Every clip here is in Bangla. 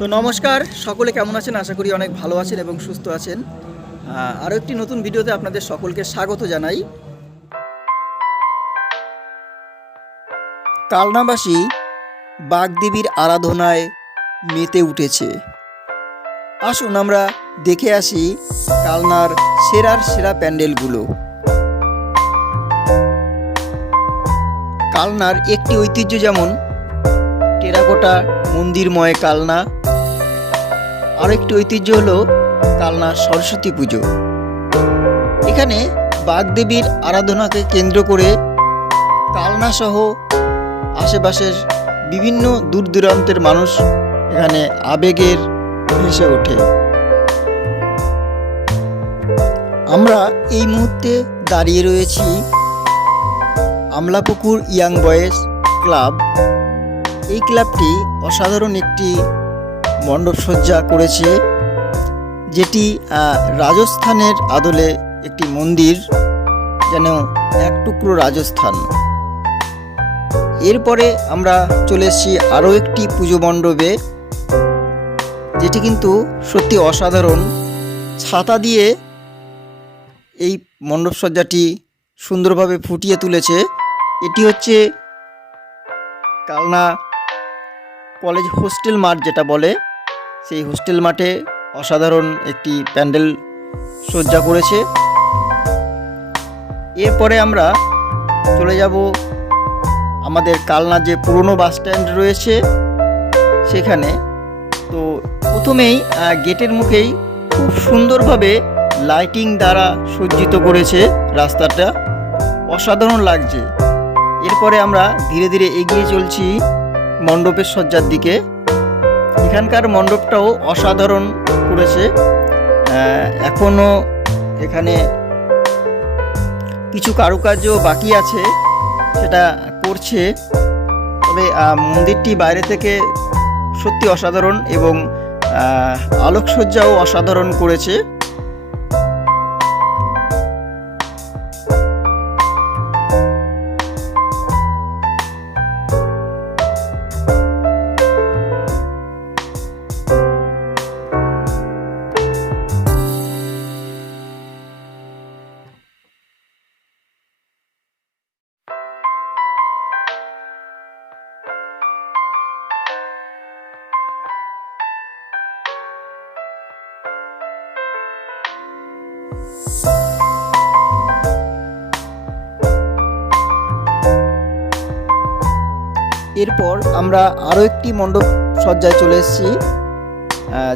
তো নমস্কার, সকলে কেমন আছেন? আশা করি অনেক ভালো আছেন এবং সুস্থ আছেন। আরও একটি নতুন ভিডিওতে আপনাদের সকলকে স্বাগত জানাই। কালনাবাসী বাগদেবীর আরাধনায় মেতে উঠেছে। আসুন আমরা দেখে আসি কালনার সেরার সেরা প্যান্ডেলগুলো। কালনার একটি ঐতিহ্য যেমন, টেরাকোটা মন্দিরময় কালনা আরও একটি ঐতিহ্য হলো কালনা সরস্বতী পুজো। এখানে বাগদেবীর আরাধনাকে কেন্দ্র করে কালনা সহ আশেপাশের বিভিন্ন দূর দূরান্তের মানুষ এখানে আবেগের ভেসে ওঠে। আমরা এই মুহূর্তে দাঁড়িয়ে রয়েছি আমলাপুকুর ইয়াং বয়েজ ক্লাব। এই ক্লাবটি অসাধারণ একটি মণ্ডপ সজ্জা করেছে, যেটি রাজস্থানের আদলে একটি মন্দির, যেন এক টুকরো রাজস্থান। এরপরে আমরা চলে এসেছি আরও একটি পুজো মণ্ডপে, যেটি কিন্তু সত্যি অসাধারণ। ছাতা দিয়ে এই মণ্ডপসজ্জাটি সুন্দরভাবে ফুটিয়ে তুলেছে। এটি হচ্ছে কালনা কলেজ হোস্টেল মাঠ যেটা বলে। সেই হোস্টেল মাঠে অসাধারণ একটি প্যান্ডেল সজ্জা করেছে। এরপরে আমরা চলে যাব আমাদের কালনা যে পুরনো বাস স্ট্যান্ড রয়েছে সেখানে। তো প্রথমেই গেটের মুখেই খুব সুন্দরভাবে লাইটিং দ্বারা সজ্জিত করেছে রাস্তাটা। অসাধারণ লাগছে। এরপরে আমরা ধীরে ধীরে এগিয়ে চলছি মণ্ডপের সজ্জার দিকে। এখানকার মণ্ডপটাও অসাধারণ করেছে। এখনও এখনও কিছু কারুকার্য বাকি আছে, সেটা করছে। তবে মন্দিরটি বাইরে থেকে সত্যি অসাধারণ এবং আলোকসজ্জাও অসাধারণ করেছে। এরপর আমরা আরও একটি মণ্ডপ সজ্জায় চলে এসেছি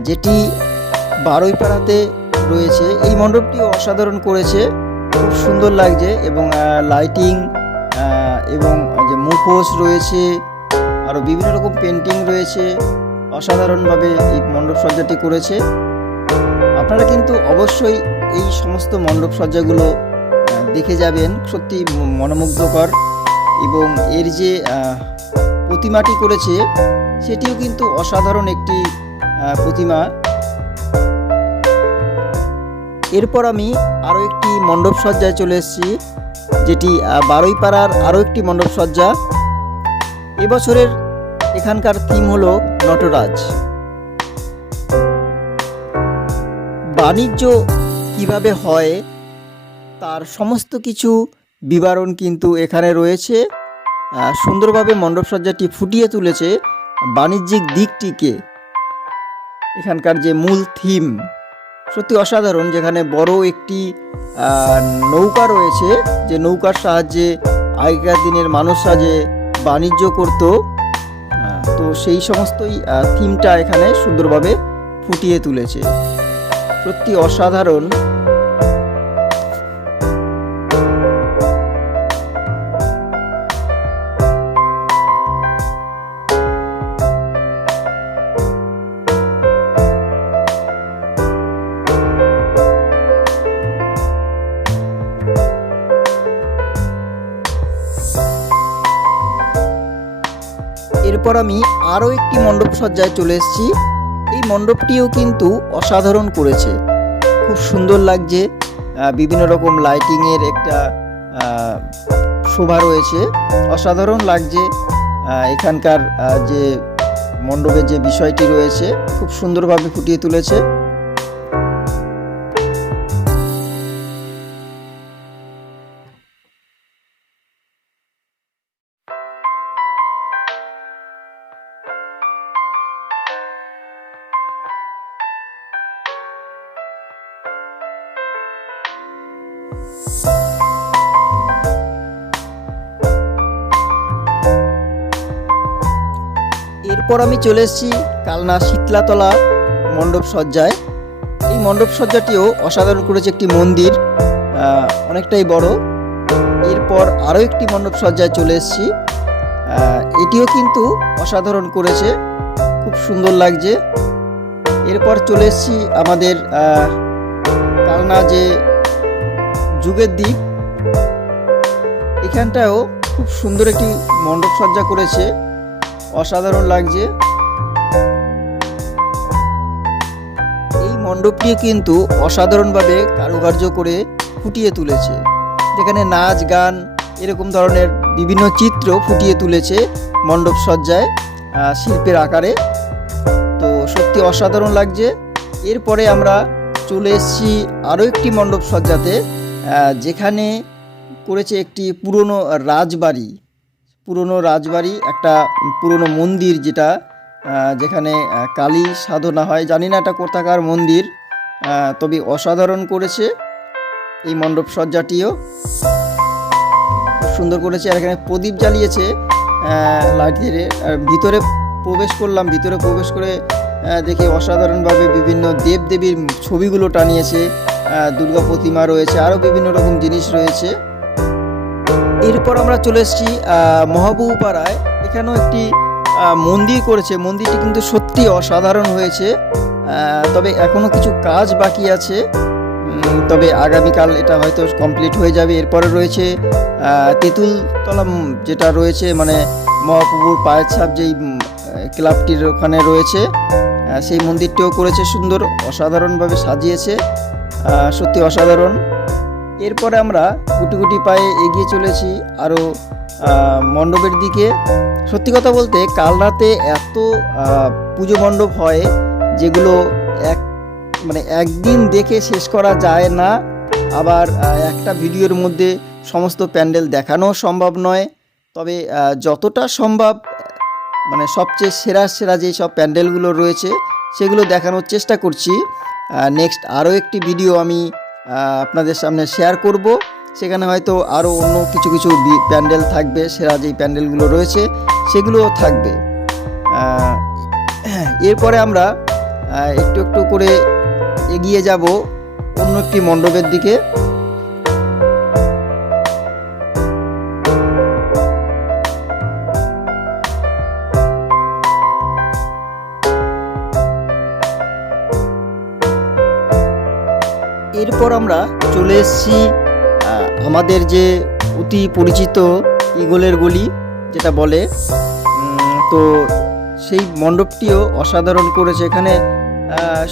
যেটি বারুইপাড়াতে রয়েছে। এই মণ্ডপটিও অসাধারণ করেছে, খুব সুন্দর লাগছে এবং লাইটিং এবং যে মুখোশ রয়েছে, আরও বিভিন্ন রকম পেন্টিং রয়েছে, অসাধারণভাবে এই মণ্ডপ সজ্জাটি করেছে। আপনারা কিন্তু অবশ্যই এই সমস্ত মণ্ডপ সজ্জাগুলো দেখে যাবেন। সত্যি মনোমুগ্ধকর এবং এর যে প্রতিমাটি করেছে, সেটিও কিন্তু অসাধারণ একটি প্রতিমা। এরপর আমি আরও একটি মণ্ডপ সজ্জায় চলে এসেছি, যেটি বারুইপাড়ার আরও একটি মণ্ডপ সজ্জা। এবছরের এখানকার থিম হলো নটরাজ। বাণিজ্য কীভাবে হয়, তার সমস্ত কিছু বিবরণ কিন্তু এখানে রয়েছে। সুন্দরভাবে মণ্ডপসজ্জাটি ফুটিয়ে তুলেছে বাণিজ্যিক দিকটিকে। এখানকার যে মূল থিম সত্যি অসাধারণ, যেখানে বড় একটি নৌকা রয়েছে। যে নৌকার সাহায্যে আগেকার দিনের মানুষরা যে বাণিজ্য করত তো সেই সমস্তই থিমটা এখানে সুন্দরভাবে ফুটিয়ে তুলেছে। সত্যি অসাধারণ। এরপর আমি আরও একটি মণ্ডপ সজ্জায় চলে এসেছি। এই মণ্ডপটিও কিন্তু অসাধারণ করেছে। খুব সুন্দর লাগছে। বিভিন্ন রকম লাইটিংয়ের একটা শোভা রয়েছে। অসাধারণ লাগছে এখানকার যে মণ্ডপের যে বিষয়টি রয়েছে, খুব সুন্দরভাবে ফুটিয়ে তুলেছে। এরপর আমি চলে এসেছি কালনা শীতলাতলা মণ্ডপ সজ্জায়। এই মণ্ডপ সজ্জাটিও অসাধারণ করেছে একটি মন্দির অনেকটাই বড়। এরপর আরও একটি মণ্ডপ সজ্জায় চলে এসেছি। এটিও কিন্তু অসাধারণ করেছে, খুব সুন্দর লাগছে। এরপর চলে এসেছি আমাদের কালনা যে যুগের দ্বীপ, এখানটাও খুব সুন্দর একটি মণ্ডপ সজ্জা করেছে। অসাধারণ লাগছে। এই মণ্ডপটি কিন্তু অসাধারণভাবে কারুকার্য করে ফুটিয়ে তুলেছে। যেখানে নাচ, গান এরকম ধরনের বিভিন্ন চিত্র ফুটিয়ে তুলেছে মণ্ডপ সজ্জায় শিল্পের আকারে। তো সত্যি অসাধারণ লাগছে। এরপরে আমরা চলে এসেছি আরও একটি মণ্ডপ সজ্জাতে যেখানে করেছে একটি পুরনো রাজবাড়ি। পুরনো রাজবাড়ি, একটা পুরনো মন্দির যেটা যেখানে কালী সাধনা হয়। জানি না এটা কোথাকার মন্দির তবে অসাধারণ করেছে এই মণ্ডপ সজ্জাটিও। সুন্দর করেছে, আর এখানে প্রদীপ জ্বালিয়েছে লাইট আর ভিতরে প্রবেশ করলাম, ভিতরে প্রবেশ করে দেখে অসাধারণভাবে বিভিন্ন দেবদেবীর ছবিগুলো টানিয়েছে দুর্গা প্রতিমা রয়েছে, আরও বিভিন্ন রকম জিনিস রয়েছে। এরপর আমরা চলে এসেছি মহাবুপাড়ায় এখানেও একটি মন্দির করেছে। মন্দিরটি কিন্তু সত্যি অসাধারণ হয়েছে। তবে এখনও কিছু কাজ বাকি আছে। তবে আগামীকাল এটা হয়তো কমপ্লিট হয়ে যাবে। এরপরে রয়েছে তেঁতুলতলা যেটা রয়েছে মানে মহাপ্রভুর পায়ের ছাপ যেই ক্লাবটির ওখানে রয়েছে। সেই মন্দিরটিও করেছে সুন্দর, অসাধারণভাবে সাজিয়েছে। সত্যি অসাধারণ। এরপরে আমরা গুটি গুটি পায়ে এগিয়ে চলেছি আরও মণ্ডপের দিকে। সত্যি কথা বলতে কাল রাতে এত পুজো মণ্ডপ হয় যেগুলো এক মানে একদিন দেখে শেষ করা যায় না। আবার একটা ভিডিওর মধ্যে সমস্ত প্যান্ডেল দেখানো সম্ভব নয়। তবে যতটা সম্ভব মানে সবচেয়ে সেরা সেরা যেই সব প্যান্ডেলগুলো রয়েছে সেগুলো দেখানোর চেষ্টা করছি। নেক্সট আরও একটি ভিডিও আমি আপনাদের সামনে শেয়ার করব। সেখানে হয়তো আরও অন্য কিছু কিছু প্যান্ডেল থাকবে, সেরা যেই প্যান্ডেলগুলো রয়েছে, সেগুলোও থাকবে। এরপরে আমরা একটু একটু করে এগিয়ে যাব অন্য একটি মণ্ডপের দিকে। এরপর আমরা চলে এসেছি আমাদের যে অতি পরিচিত ইগলের গলি, যেটা বলে তো সেই মণ্ডপটিও অসাধারণ করেছে। এখানে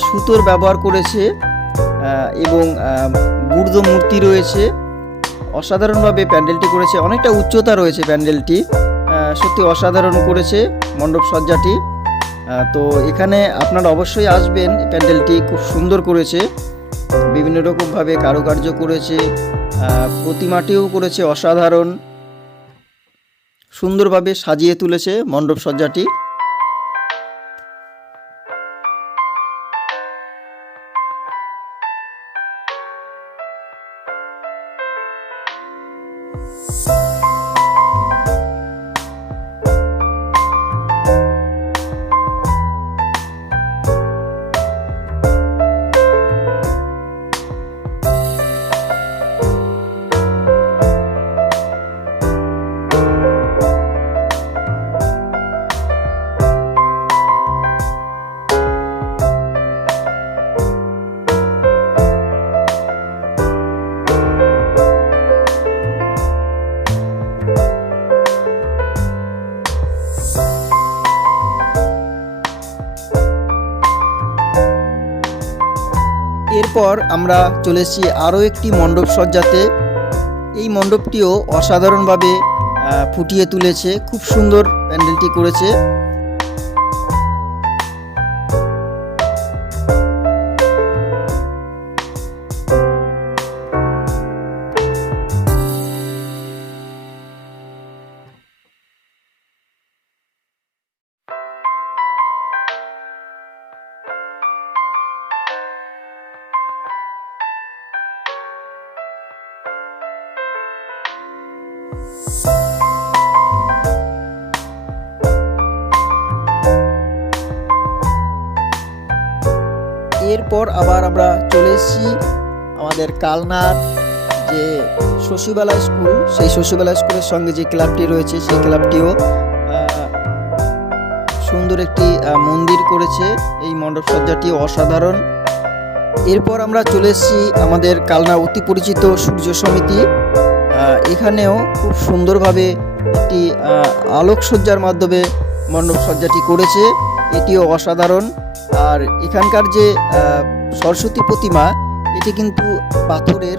সুতোর ব্যবহার করেছে এবং বুর্দ মূর্তি রয়েছে। অসাধারণভাবে প্যান্ডেলটি করেছে। অনেকটা উচ্চতা রয়েছে প্যান্ডেলটি। সত্যি অসাধারণ করেছে মণ্ডপ সজ্জাটি। তো এখানে আপনারা অবশ্যই আসবেন। প্যান্ডেলটি খুব সুন্দর করেছে। বিভিন্ন রকমভাবে কারুকার্য করেছে প্রতিমাটিও করেছে অসাধারণ। সুন্দরভাবে সাজিয়ে তুলেছে মণ্ডপ এরপর আমরা চলে এসেছি আরও একটি মণ্ডপ সজ্জাতে। এই মণ্ডপটিও অসাধারণভাবে ফুটিয়ে তুলেছে, খুব সুন্দর প্যান্ডেলটি করেছে। এরপর আবার আমরা চলে এসেছি আমাদের কালনার যে শশীবালা স্কুল, সেই শশীবালা স্কুলের সঙ্গে যে ক্লাবটি রয়েছে, সেই ক্লাবটিও সুন্দর একটি মন্দির করেছে। এই মণ্ডপসজ্জাটি অসাধারণ। এরপর আমরা চলে এসেছি আমাদের কালনা অতি পরিচিত সূর্য সমিতি। এখানেও খুব সুন্দরভাবে একটি আলোকসজ্জার মাধ্যমে মণ্ডপসজ্জাটি করেছে। এটিও অসাধারণ। আর এখানকার যে সরস্বতী প্রতিমা, এটি কিন্তু পাথরের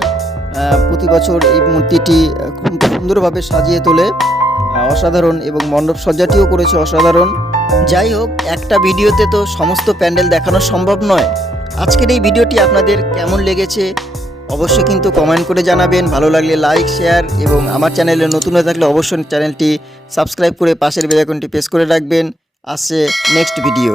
প্রতি বছর এই মূর্তিটি খুব সুন্দরভাবে সাজিয়ে তোলে। অসাধারণ এবং মণ্ডপ সজ্জাটিও করেছে অসাধারণ। যাই হোক, একটা ভিডিওতে তো সমস্ত প্যান্ডেল দেখানো সম্ভব নয়। আজকের এই ভিডিওটি আপনাদের কেমন লেগেছে, অবশ্যই কিন্তু কমেন্ট করে জানাবেন। ভালো লাগলে লাইক, শেয়ার এবং আমার চ্যানেলে নতুন হয়ে থাকলে অবশ্যই চ্যানেলটি সাবস্ক্রাইব করে পাশের বেলাইকনটি প্রেস করে রাখবেন। আসছে নেক্সট ভিডিও।